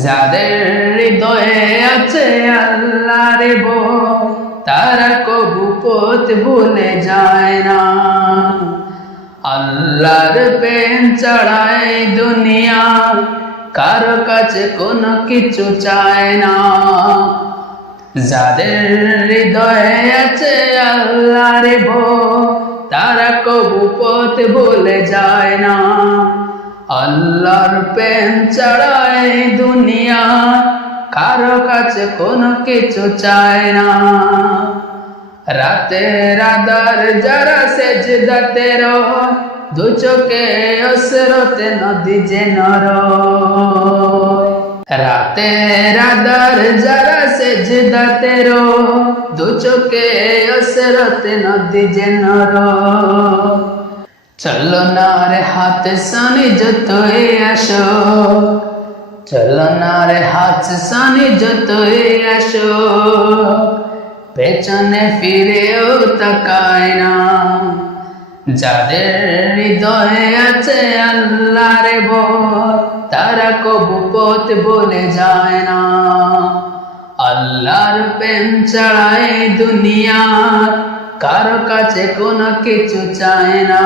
যাদের হৃদয়ে আছে আল্লাহর ভয়, তারা কবু পথ ভুলে যায় না। আল্লাহর প্রেম ছাড়াই দুনিয়া কারো কাছে কোনো কিছু চায় না। যাদের হৃদয়ে আছে আল্লাহর ভয়, তারা কবু পথ ভুলে যায় না। আল্লাহর প্রেম ছাড়াই দুনিয়া কারো কাছে কোনো কিছু চায় না। রাতের আধার যারা সেজদাতে রয়, দু চোখে অশ্রুতে নদী যেন রয়। রাতের আধার যারা সেজদাতে রয়, দু চোখে অশ্রুতে নদী যেন রয়। চলো না রে হাত সানি যতই আসো, চলো না রে হাত সানি যতই আসো, পেছনে ফিরেও তাকায় না। যাদের হৃদয়ে আছে আল্লাহর ভয়, তারা কবু পথ ভুলে যায় না। আল্লাহর প্রেম ছাড়াই দুনিয়া কারো কাছে কোনো কিছু চায় না।